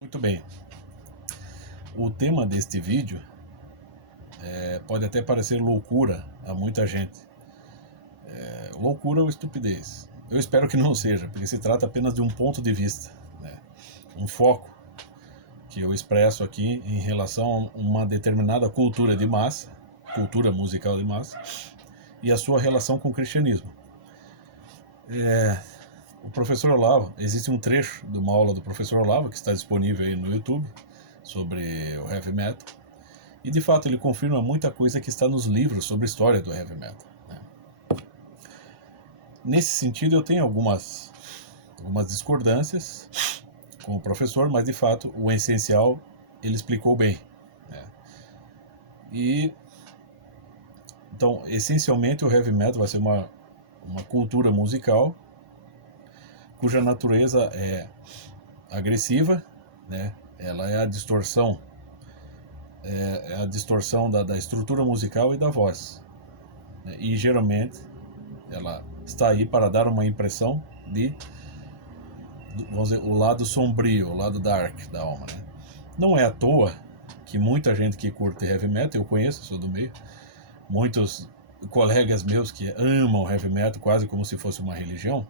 Muito bem, o tema deste vídeo pode até parecer loucura a muita gente. Loucura ou estupidez? Eu espero que não seja, porque se trata apenas de um ponto de vista, né? Um foco que eu expresso aqui em relação a uma determinada cultura de massa, cultura musical de massa, e a sua relação com o cristianismo. O professor Olavo, existe um trecho de uma aula do professor Olavo que está disponível aí no YouTube sobre o heavy metal. E de fato ele confirma muita coisa que está nos livros sobre a história do heavy metal, né? Nesse sentido eu tenho algumas discordâncias com o professor, mas de fato o essencial ele explicou bem, né? E então essencialmente o heavy metal vai ser uma cultura musical cuja natureza é agressiva, né? Ela é a distorção da estrutura musical e da voz, né? E geralmente ela está aí para dar uma impressão de, vamos dizer, o lado sombrio, o lado dark da alma, né? Não é à toa que muita gente que curte heavy metal, eu conheço, sou do meio, muitos colegas meus que amam heavy metal quase como se fosse uma religião.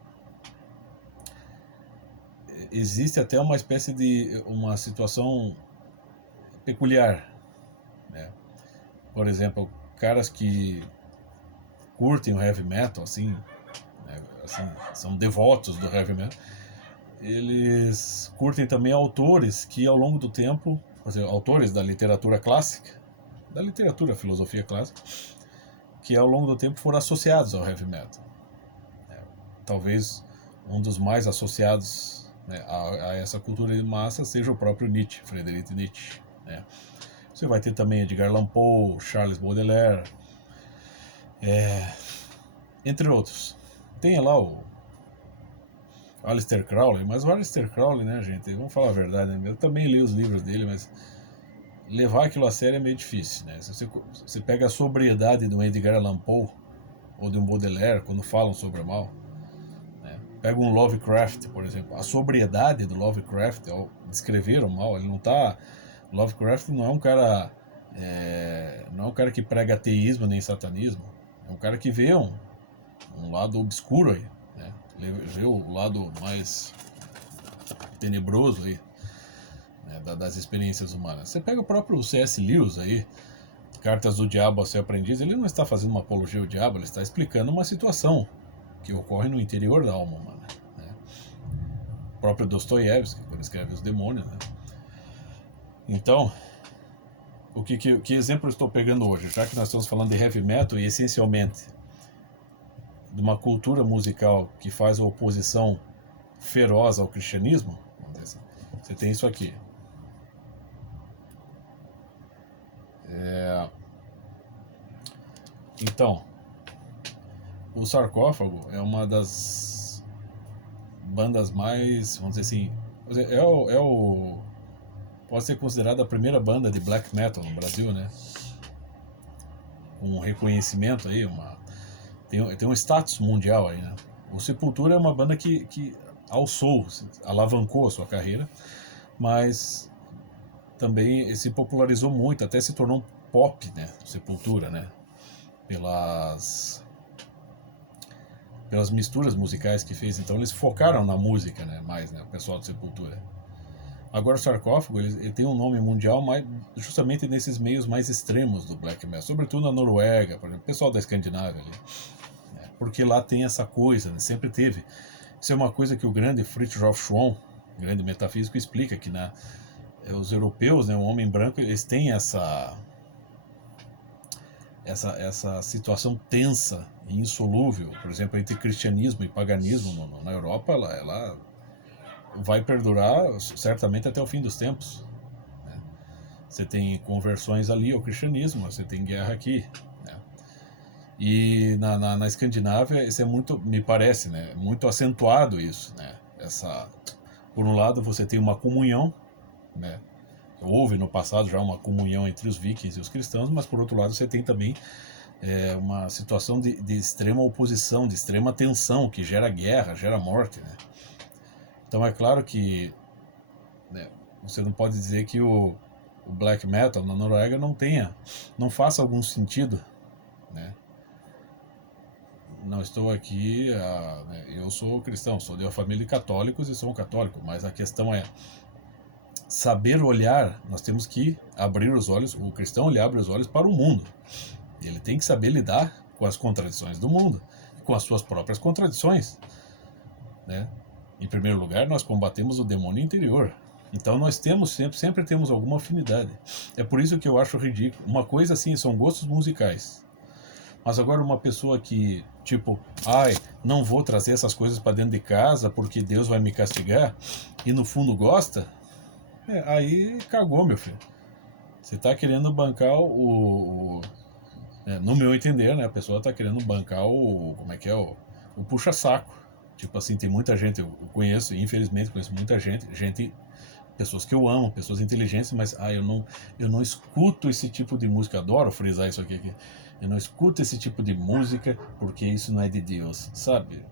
Existe até uma espécie de uma situação peculiar, né? Por exemplo, caras que curtem o heavy metal, assim, né, assim, são devotos do heavy metal, eles curtem também autores que ao longo do tempo, quer dizer, autores da literatura clássica, da literatura filosofia clássica, que ao longo do tempo foram associados ao heavy metal. Talvez um dos mais associados, né, a essa cultura de massa seja o próprio Nietzsche, Friedrich Nietzsche, né? Você vai ter também Edgar Allan Poe, Charles Baudelaire, entre outros. Tem lá o Aleister Crowley, mas o Aleister Crowley, né, gente, vamos falar a verdade, né? Eu também li os livros dele, mas levar aquilo a sério é meio difícil, né? Se você pega a sobriedade de um Edgar Allan Poe ou de um Baudelaire quando falam sobre o mal, né? Pega um Lovecraft, por exemplo, a sobriedade do Lovecraft ao descrever o mal, ele não tá... Lovecraft não é um cara que prega ateísmo nem satanismo, é um cara que vê um lado obscuro aí, né? Vê o lado mais tenebroso aí, né, das experiências humanas. Você pega o próprio C.S. Lewis aí, Cartas do Diabo a Seu Aprendiz, ele não está fazendo uma apologia ao diabo, ele está explicando uma situação que ocorre no interior da alma humana, né? O próprio Dostoiévski, quando escreve Os Demônios, né? Então, que exemplo eu estou pegando hoje? Já que nós estamos falando de heavy metal e essencialmente de uma cultura musical que faz a oposição feroz ao cristianismo, vamos dizer assim, você tem isso aqui. Então, o Sarcófago é uma das bandas mais, vamos dizer assim, pode ser considerada a primeira banda de black metal no Brasil, né? Um reconhecimento aí, tem um status mundial aí, né? O Sepultura é uma banda que alçou, alavancou a sua carreira, mas também se popularizou muito, até se tornou um pop, né? Sepultura, né? Pelas misturas musicais que fez, então eles focaram na música, né? Mais, né? O pessoal do Sepultura. Agora o Sarcófago ele tem um nome mundial mais, justamente nesses meios mais extremos do black metal, sobretudo na Noruega, por exemplo, o pessoal da Escandinávia ali, né? Porque lá tem essa coisa, né? Sempre teve. Isso é uma coisa que o grande Fridtjof Schwann, grande metafísico, explica que os europeus, né, o homem branco, eles têm essa situação tensa e insolúvel, por exemplo, entre cristianismo e paganismo na Europa, ela vai perdurar certamente até o fim dos tempos, né? Você tem conversões ali ao cristianismo, você tem guerra aqui, né? E na Escandinávia isso é muito, me parece, né, muito acentuado isso, né? Por um lado você tem uma comunhão, né? Houve no passado já uma comunhão entre os vikings e os cristãos, mas por outro lado você tem também uma situação de extrema oposição, de extrema tensão, que gera guerra, gera morte, né? Então é claro que, né, você não pode dizer que o black metal na Noruega não faça algum sentido, né? Não estou aqui, né, eu sou cristão, sou de uma família de católicos e sou um católico, mas a questão é saber olhar. Nós temos que abrir os olhos. O cristão, ele abre os olhos para o mundo. Ele tem que saber lidar com as contradições do mundo, com as suas próprias contradições, né? Em primeiro lugar, nós combatemos o demônio interior. Então nós temos sempre temos alguma afinidade. É por isso que eu acho ridículo. Uma coisa assim, são gostos musicais. Mas agora uma pessoa que, tipo, ai, não vou trazer essas coisas para dentro de casa porque Deus vai me castigar, e no fundo gosta, aí cagou, meu filho. Você está querendo bancar no meu entender, né, a pessoa está querendo bancar como é que é, o puxa-saco. Tipo assim, tem muita gente, eu conheço, infelizmente conheço muita gente, pessoas que eu amo, pessoas inteligentes, mas eu não escuto esse tipo de música. Adoro frisar isso aqui. Eu não escuto esse tipo de música porque isso não é de Deus, sabe?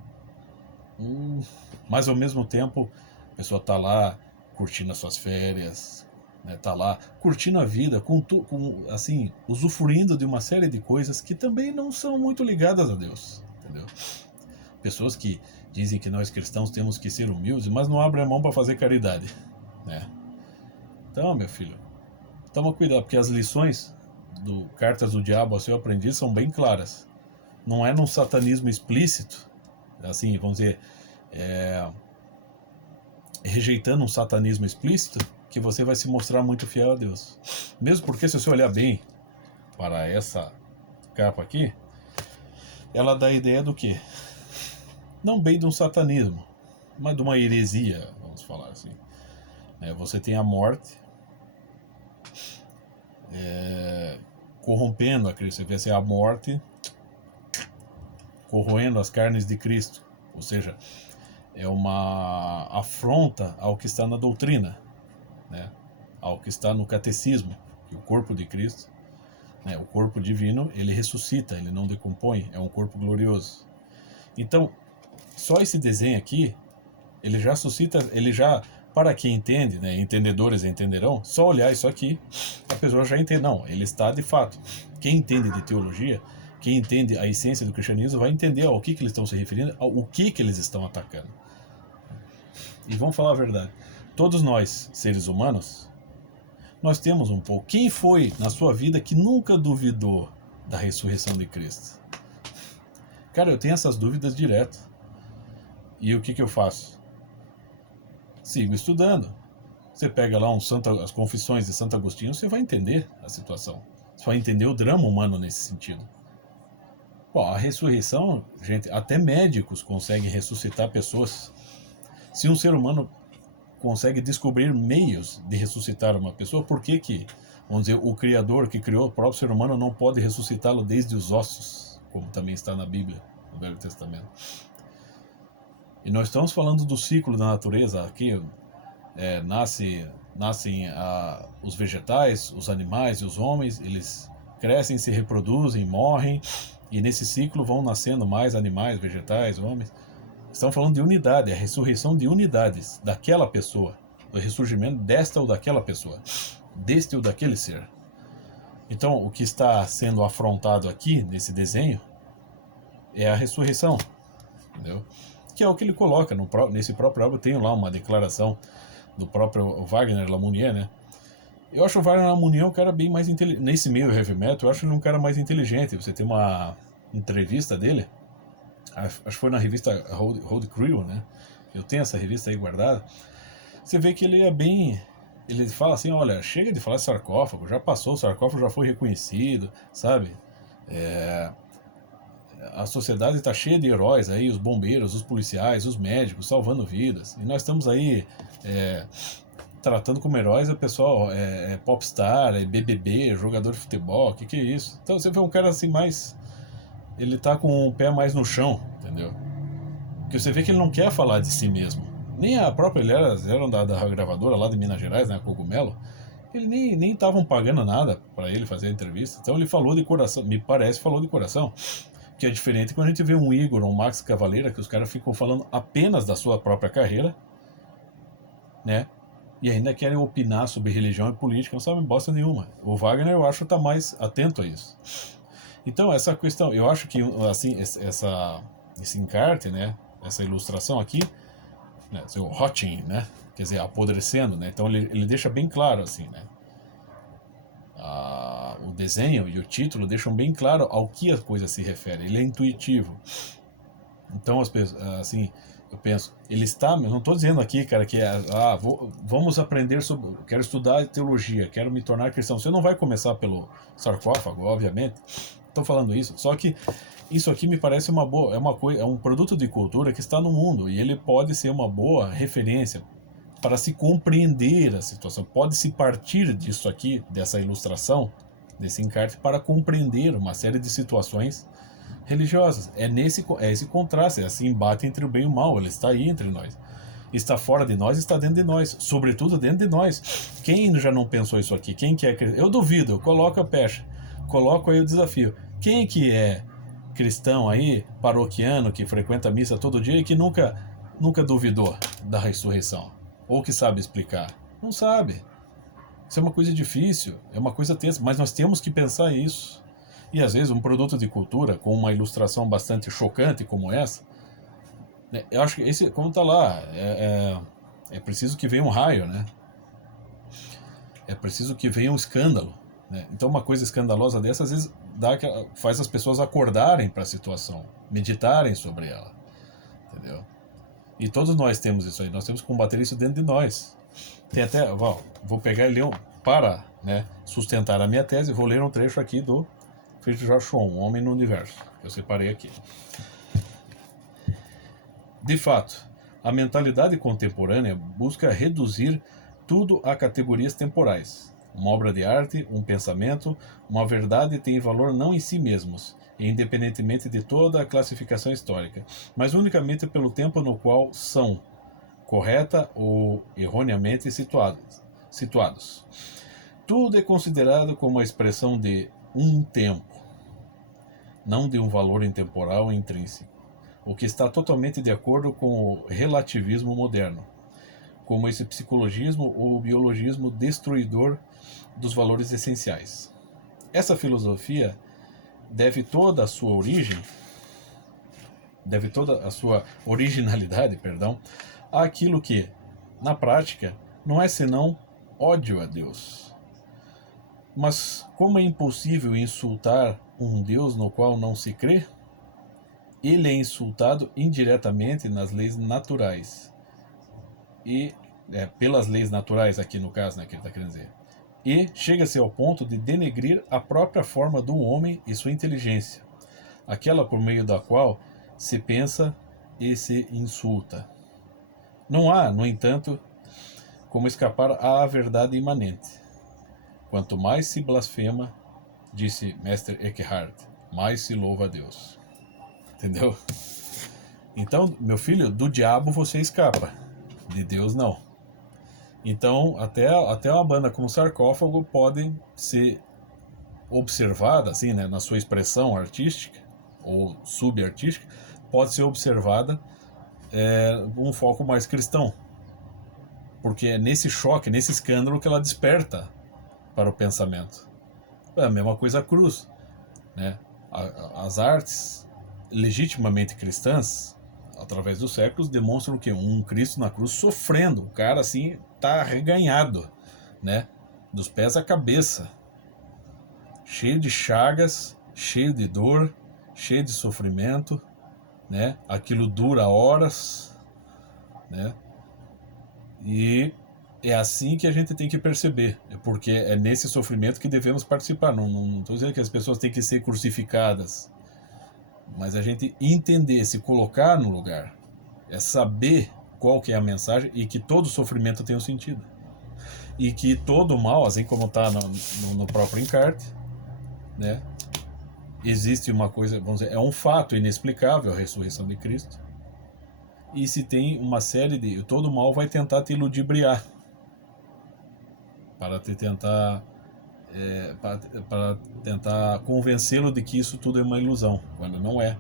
Mas ao mesmo tempo, a pessoa tá lá curtindo as suas férias, né? Tá lá curtindo a vida, assim, usufruindo de uma série de coisas que também não são muito ligadas a Deus, entendeu? Pessoas que dizem que nós cristãos temos que ser humildes, mas não abrem a mão para fazer caridade, né? Então, meu filho, toma cuidado, porque as lições do Cartas do Diabo ao Seu Aprendiz são bem claras. Não é num satanismo explícito, assim, vamos dizer, rejeitando um satanismo explícito, que você vai se mostrar muito fiel a Deus. Mesmo porque, se você olhar bem para essa capa aqui, ela dá a ideia do quê? Não bem de um satanismo, mas de uma heresia, vamos falar assim. Você tem a morte corrompendo a Cristo. Você vê assim, a morte corroendo as carnes de Cristo. Ou seja, é uma afronta ao que está na doutrina, né? Ao que está no catecismo, que o corpo de Cristo, né, o corpo divino, ele ressuscita, ele não decompõe, é um corpo glorioso. Então, só esse desenho aqui, ele já suscita, ele já, para quem entende, né, entendedores entenderão, só olhar isso aqui, a pessoa já entende. Não, ele está de fato. Quem entende de teologia, quem entende a essência do cristianismo, vai entender ao que eles estão se referindo, ao que eles estão atacando. E vamos falar a verdade, todos nós, seres humanos, nós temos um pouco. Quem foi na sua vida que nunca duvidou da ressurreição de Cristo? Cara, eu tenho essas dúvidas direto. E o que eu faço? Sigo estudando. Você pega lá as Confissões de Santo Agostinho, você vai entender a situação. Você vai entender o drama humano nesse sentido. Bom, a ressurreição, gente, até médicos conseguem ressuscitar pessoas. Se um ser humano consegue descobrir meios de ressuscitar uma pessoa, por que, vamos dizer, o Criador que criou o próprio ser humano não pode ressuscitá-lo desde os ossos, como também está na Bíblia, no Velho Testamento? E nós estamos falando do ciclo da natureza aqui. Nascem os vegetais, os animais e os homens, eles crescem, se reproduzem, morrem, e nesse ciclo vão nascendo mais animais, vegetais, homens. Estamos falando de unidade, a ressurreição de unidades daquela pessoa, o ressurgimento desta ou daquela pessoa, deste ou daquele ser. Então, o que está sendo afrontado aqui nesse desenho é a ressurreição, entendeu? Que é o que ele coloca nesse próprio álbum. Tem lá uma declaração do próprio Wagner Lamounier, né? Eu acho o Wagner Lamounier um cara bem mais inteligente. Nesse meio heavy metal, eu acho ele um cara mais inteligente. Você tem uma entrevista dele, acho que foi na revista Road Crew, né? Eu tenho essa revista aí guardada. Você vê que ele é bem... Ele fala assim, olha, chega de falar de sarcófago, já passou, o sarcófago já foi reconhecido, sabe? A sociedade está cheia de heróis aí, os bombeiros, os policiais, os médicos, salvando vidas. E nós estamos aí tratando como heróis o pessoal popstar, BBB, jogador de futebol, que é isso? Então você vê um cara assim mais... Ele tá com o pé mais no chão, entendeu? Porque você vê que ele não quer falar de si mesmo. Nem a própria... Eles eram da gravadora lá de Minas Gerais, né, Cogumelo. Ele nem estavam pagando nada para ele fazer a entrevista. Então ele falou de coração, me parece, falou de coração. Que é diferente quando a gente vê um Igor ou um Max Cavaleira, que os caras ficam falando apenas da sua própria carreira, né? e ainda querem opinar sobre religião e política, não sabem bosta nenhuma. O Wagner, eu acho, está mais atento a isso. Então, essa questão, eu acho que, assim, esse encarte, né, essa ilustração aqui, né, o rotting, né, quer dizer, apodrecendo, né, então ele deixa bem claro, assim, né, o desenho e o título deixam bem claro ao que a coisa se refere, ele é intuitivo. Então, as pessoas, assim, eu penso, ele está, eu não estou dizendo aqui, cara, que vamos aprender sobre, quero estudar teologia, quero me tornar cristão. Você não vai começar pelo sarcófago, obviamente. Estou falando isso, só que isso aqui me parece uma boa, é um produto de cultura que está no mundo e ele pode ser uma boa referência para se compreender a situação. Pode-se partir disso aqui, dessa ilustração, desse encarte, para compreender uma série de situações religiosas. É esse contraste, é esse embate entre o bem e o mal. Ele está aí entre nós. Está fora de nós, está dentro de nós. Sobretudo dentro de nós. Quem já não pensou isso aqui? Quem que é cristão? Eu duvido, coloco a pecha. Coloco aí o desafio. Quem que é cristão aí, paroquiano, que frequenta a missa todo dia e que nunca duvidou da ressurreição? Ou que sabe explicar? Não sabe. Isso é uma coisa difícil, é uma coisa tensa, mas nós temos que pensar isso. E às vezes um produto de cultura com uma ilustração bastante chocante como essa, né, eu acho que esse, como está lá, é preciso que venha um raio, né? É preciso que venha um escândalo, né? Então uma coisa escandalosa dessa às vezes faz as pessoas acordarem para a situação, meditarem sobre ela, entendeu? E todos nós temos isso aí, nós temos que combater isso dentro de nós. Tem até, vou pegar e ler para, né, sustentar a minha tese, vou ler um trecho aqui do Friedrich Schwann, Um Homem no Universo, que eu separei aqui. De fato, a mentalidade contemporânea busca reduzir tudo a categorias temporais. Uma obra de arte, um pensamento, uma verdade têm valor não em si mesmos, independentemente de toda a classificação histórica, mas unicamente pelo tempo no qual são, correta ou erroneamente situados. Tudo é considerado como a expressão de um tempo, não de um valor intemporal e intrínseco, o que está totalmente de acordo com o relativismo moderno, como esse psicologismo ou biologismo destruidor dos valores essenciais. Essa filosofia deve toda a sua originalidade, àquilo que, na prática, não é senão ódio a Deus. Mas como é impossível insultar um Deus no qual não se crê? Ele é insultado indiretamente nas leis naturais. E pelas leis naturais aqui no caso, né, que ele está querendo dizer. E chega-se ao ponto de denegrir a própria forma do homem e sua inteligência, aquela por meio da qual se pensa e se insulta. Não há, no entanto, como escapar à verdade imanente. Quanto mais se blasfema, disse Mestre Eckhart, mais se louva a Deus. Entendeu? Então, meu filho, do diabo você escapa, de Deus não. Então, até uma banda como Sarcófago pode ser observada, assim, né, na sua expressão artística, ou subartística, pode ser observada um foco mais cristão. Porque é nesse choque, nesse escândalo que ela desperta para o pensamento. É a mesma coisa a cruz, né? As artes legitimamente cristãs, através dos séculos, demonstram que um Cristo na cruz sofrendo, o cara assim tá arreganhado, né? Dos pés à cabeça, cheio de chagas, cheio de dor, cheio de sofrimento, né? Aquilo dura horas, né? E é assim que a gente tem que perceber, porque é nesse sofrimento que devemos participar. Não estou dizendo que as pessoas têm que ser crucificadas, mas a gente entender, se colocar no lugar, é saber qual que é a mensagem e que todo sofrimento tem um sentido. E que todo mal, assim como está no próprio encarte, né, existe uma coisa, vamos dizer, é um fato inexplicável a ressurreição de Cristo. E se tem uma série de... Todo mal vai tentar te ludibriar, para tentar convencê-lo de que isso tudo é uma ilusão, quando não é.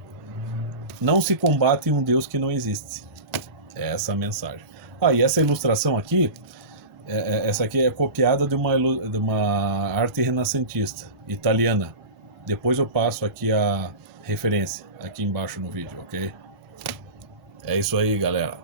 Não se combate um Deus que não existe. É essa a mensagem. E essa ilustração aqui, Essa aqui é copiada de uma arte renascentista italiana. Depois eu passo aqui a referência aqui embaixo no vídeo, ok? É isso aí, galera.